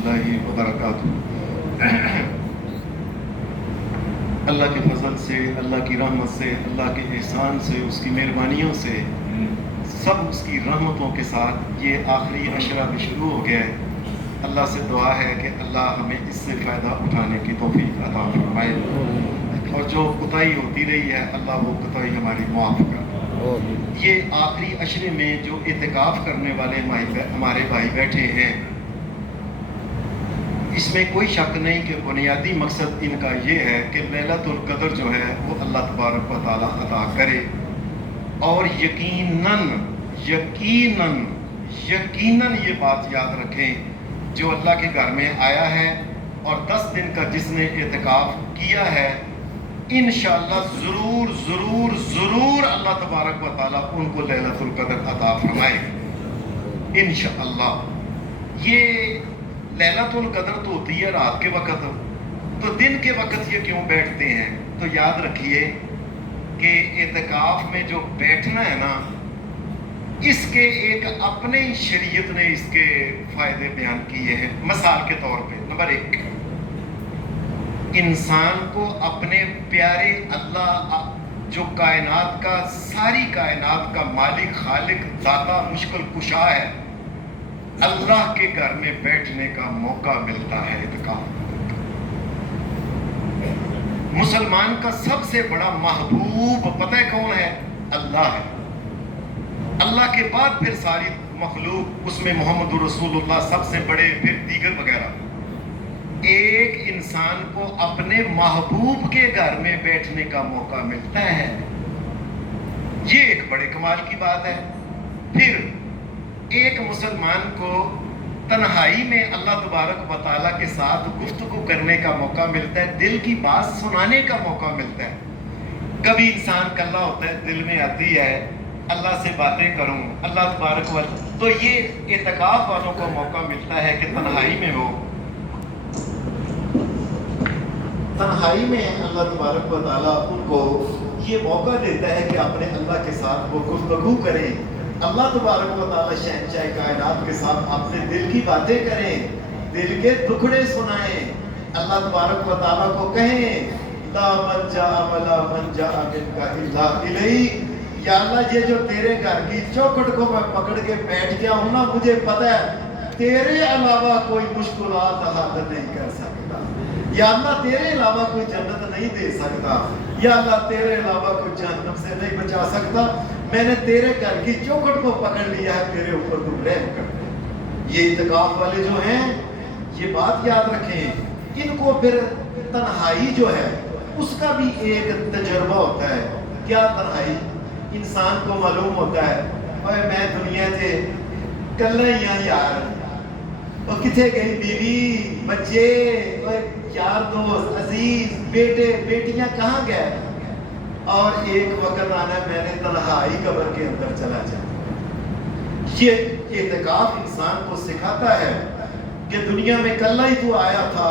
रहमतुल्लाहि व बरकातुहू। अल्लाह के फजल से, अल्लाह की रहमत से, अल्लाह के एहसान से, उसकी मेहरबानियों से, सब उसकी रहमतों के साथ ये आखिरी अशरा भी शुरू हो गया है। अल्लाह से दुआ है कि अल्लाह हमें इससे फ़ायदा उठाने की तौफीक अता फरमाए और जो कोताही होती रही है अल्लाह वो कोताही हमारी माफ़ कर। ये आखिरी अशरे में जो इत्तिकाफ़ करने वाले हमारे भाई बैठे हैं, इसमें कोई शक नहीं कि बुनियादी मकसद इनका ये है कि लैलतुल क़द्र जो है वो अल्लाह तबारक व तआला अता करे। और यकीनन यकीनन यकीनन ये बात याद रखें, जो अल्लाह के घर में आया है और 10 दिन का जिसने इत्तिकाफ़ किया है, इंशाअल्लाह ज़रूर ज़रूर ज़रूर अल्लाह तबारक व तआला उनको लैलतुल क़द्र अता फरमाएगा इंशाअल्लाह। ये लैलतुल क़द्र तो होती है रात के वक़्त, तो दिन के वक़्त ये क्यों बैठते हैं? तो याद रखिए कि इत्तिकाफ़ में जो बैठना है ना, इसके एक अपने ही शरीयत ने इसके फ़ायदे बयान किए हैं। मिसाल के तौर पे नंबर 1, इंसान को अपने प्यारे अल्लाह जो कायनात का, सारी कायनात का मालिक, खालिक, दाता, मुश्किल कुशा है, अल्लाह के घर में बैठने का मौका मिलता है इत्तिकाफ़। मुसलमान का सबसे बड़ा महबूब पता है कौन है? अल्लाह है। अल्लाह के बाद फिर सारी मखलूक, उसमें मोहम्मद रसूलुल्लाह सबसे बड़े, फिर दीगर वगैरह। एक इंसान को अपने महबूब के घर में बैठने का मौका मिलता है, ये एक बड़े कमाल की बात है। फिर एक मुसलमान को तन्हाई में अल्लाह तबारक व तआला के साथ गुफ्तगू करने का मौका मिलता है, दिल की बात सुनाने का मौका मिलता है। कभी इंसान कल्ला होता है, दिल में आती है अल्लाह से बातें करूं, अल्लाह तबारक व, तो ये इत्तिकाफ़ वालों को मौका मिलता है कि तन्हाई में वो, तन्हाई में अल्लाह तबारक व तआला उनको ये मौका देता है कि अपने अल्लाह के साथ वो गुफ्तगू करें। अल्लाह तबारक व तआला शहंशाह कायनात के साथ अपने दिल की बातें करें, दिल के टुकड़े सुनाएं। अल्लाह तबारक व तआला को कहें, ला मल्जा वला मंजा मिनका इल्ला इलैक, या अल्लाह ये जो तेरे घर की चौखट को मैं पकड़ के बैठ गया हूं ना, मुझे पता है तेरे अलावा कोई मुश्किलात हल नहीं कर सकता। या अल्लाह तेरे अलावा कोई जन्नत नहीं दे सकता, या अल्लाह तेरे अलावा कोई जहन्नम से नहीं बचा सकता। मैंने तेरे घर की चौखट को पकड़ लिया है, तेरे ऊपर तुम रहम कर। ये इत्तिकाफ़ वाले जो हैं, ये बात याद रखें, इनको फिर तन्हाई जो है उसका भी एक तजर्बा होता है। क्या तन्हाई? इंसान को मालूम होता है, ओए मैं दुनिया से कल्ला ही हां यार, और किथे गई बीवी, बच्चे, यार दोस्त, अजीज, बेटे बेटियां कहाँ गए? और एक वक्त आना मैंने तन्हाई कब्र के अंदर चला जाऊं। ये इत्तिकाफ़ इंसान को सिखाता है कि दुनिया में कल्ला ही तू आया था,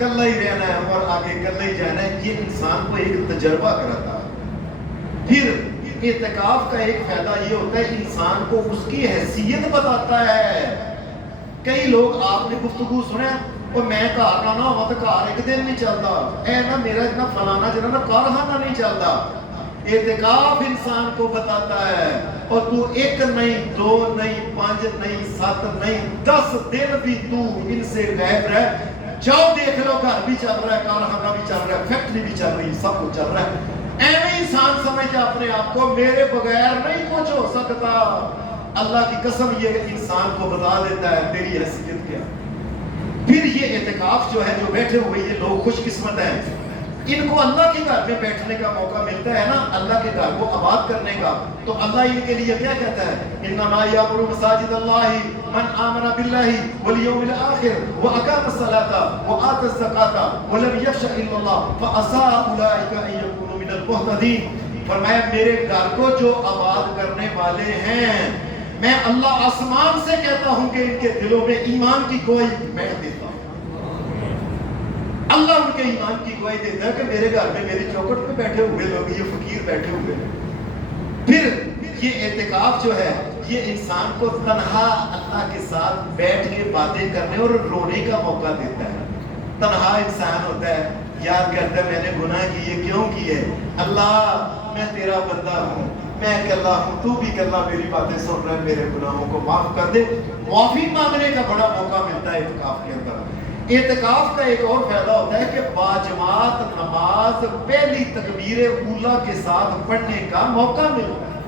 कल्ला ही रहना है और आगे कल्ला ही जाना है। ये इंसान को एक तजर्बा कराता है। फिर इत्तिकाफ़ का एक फायदा ये होता है, इंसान को उसकी हैसियत बताता है। कई लोग आपने गुफ्तगू सुना, और मैं घर ना हो तो घर एक दिन नहीं चलता, ऐ ना मेरा इतना फलाना जरा ना कारखाना नहीं चलता। इत्तिकाफ़ इंसान को बताता है, और तू 1 नहीं, 2 नहीं, 5 नहीं, 7 नहीं, 10 दिन भी तू इनसे गायब रह, जाओ देख लो, घर भी चल रहा है, कारखाना भी चल रहा है, फैक्ट्री भी चल रही है, सब कुछ चल रहा है। ऐਵੇਂ इंसान समझे अपने आप को मेरे बगैर नहीं कुछ हो सकता। अल्लाह की कसम ये इंसान को बता देता है तेरी हैसियत क्या। फिर ये इत्तिकाफ़ जो है, जो बैठे हुए ये लोग खुशकिस्मत हैं, इनको अल्लाह के घर में बैठने का मौका मिलता है ना, अल्लाह के घर को आबाद करने का। तो अल्लाह इनके लिए क्या कहता है? इन्नमा यामुरु मसाजिद अल्लाहि मन आमना बिल्लाहि वल यौमिल आखिर व अकाम अस्सलाता व आता ज़काता व लम यख्शा इल्लल्लाह फअसा उलाइका अन यकूनु मिनल मुहतदीन। फरमाया मेरे घर को जो आबाद करने वाले हैं, मैं अल्लाह आसमान से कहता हूं कि इनके दिलों में ईमान की गवाही मैं देता हूं। अल्लाह उनके ईमान की गवाही देता है कि मेरे घर में मेरी चौखट पे बैठे हुए लोग, ये फकीर बैठे हुए हैं। फिर ये इत्तिकाफ़ जो है یہ انسان کو تنہا اللہ کے ساتھ بیٹھ کے باتیں کرنے اور رونے کا موقع دیتا ہے. تنہا انسان ہوتا ہے، یاد کرتا ہے میں نے گناہ کیے، کیوں کیے؟ اللہ میں تیرا بندہ ہوں، میں اکیلا ہوں، تو بھی اکیلا میری باتیں سن رہا ہے، میرے گناہوں کو معاف کر دے. معافی مانگنے کا بڑا موقع ملتا ہے اعتکاف کے اندر. اعتکاف کا ایک اور فائدہ ہوتا ہے کہ باجماعت نماز پہلی تکبیر اولا کے ساتھ پڑھنے کا موقع ملتا ہے.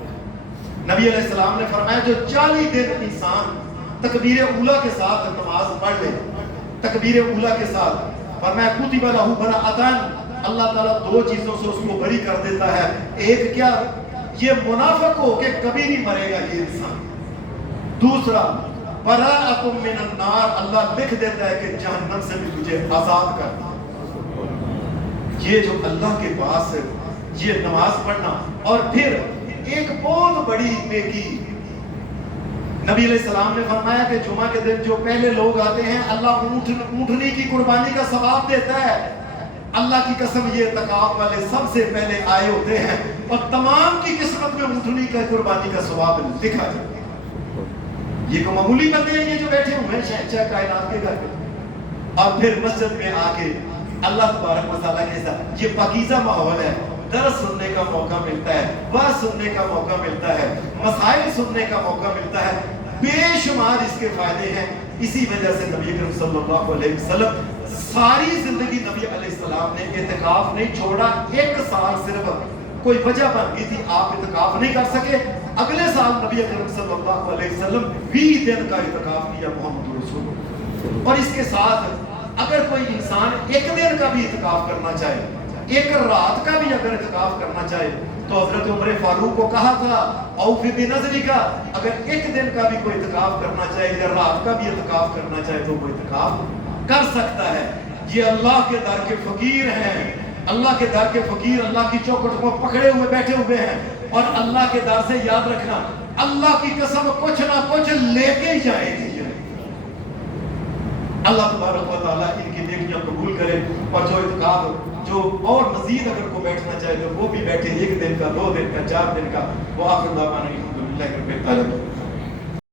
نبی علیہ السلام نے فرمایا جو 40 دن انسان تکبیر اولا کے ساتھ نماز پڑھ لے، تکبیر اولا کے ساتھ، فرمایا کتب لہ براءتان، اللہ تعالیٰ 2 چیزوں سے اس کو بری کر دیتا ہے. ایک کیا؟ یہ منافق ہو کہ کبھی نہیں مرے گا یہ انسان. دوسرا براءۃ من النار، اللہ لکھ دیتا ہے کہ جہنم سے بھی تجھے آزاد کر دیا. یہ جو اللہ کے پاس یہ نماز پڑھنا، اور پھر ایک بہت بڑی نیکی نبی علیہ السلام نے فرمایا کہ جمعہ کے دن جو پہلے لوگ آتے ہیں اللہ اونٹنی کی قربانی کا ثواب دیتا ہے. اللہ کی قسم یہ اعتکاف والے سب سے پہلے آئے ہوتے ہیں اور تمام کی قسمت میں اونٹنی کا قربانی کا ثواب لکھا جاتا ہے. یہ کوئی معمولی بندے ہیں یہ جو بیٹھے ہوئے ہیں شہنشاہ کائنات کے گھر پہ، اور پھر مسجد میں آ کے اللہ تبارک و تعالیٰ کے ساتھ یہ پاکیزہ ماحول ہے. درس سننے کا موقع ملتا ہے، بات سننے کا موقع ملتا ہے، مسائل سننے کا موقع ملتا ہے. بے شمار اس کے فائدے ہیں. اسی وجہ سے نبی کریم صلی اللہ علیہ وسلم ساری زندگی نبی علیہ السلام نے اعتکاف نہیں چھوڑا. 1 سال صرف کوئی وجہ بن گئی تھی، آپ اعتکاف نہیں کر سکے. اگلے سال نبی اکرم صلی اللہ علیہ وسلم 20 دن کا اعتکاف کیا محمد رسول اللہ. اور اس کے ساتھ اگر کوئی انسان 1 دن کا بھی اعتکاف کرنا چاہے، 1 رات کا بھی اگر اعتکاف کرنا چاہے، تو حضرت عمر فاروق کو کہا تھا اوفی بنذری کا، اگر 1 دن کا بھی کوئی اعتکاف کرنا چاہے یا رات کا بھی اعتکاف کرنا چاہے تو وہ اعتکاف کر سکتا ہے. یہ اللہ کے در کے فقیر ہیں، اللہ کے در کے فقیر اللہ کی چوکھٹ کو پکڑے ہوئے بیٹھے ہوئے ہیں. اور اللہ کے در سے یاد رکھنا اللہ کی قسم کچھ نہ کچھ لے کے ہی جائے گی. اللہ تبارک و تعالیٰ ان کی نیکیاں قبول کرے. اور جو اعتکاف جو اور مزید اگر کو بیٹھنا چاہے تو وہ بھی بیٹھے، 1 دن کا، 2 دن کا، 4 دن کا. وہ آخر دعوانا الحمدللہ رب العالمین.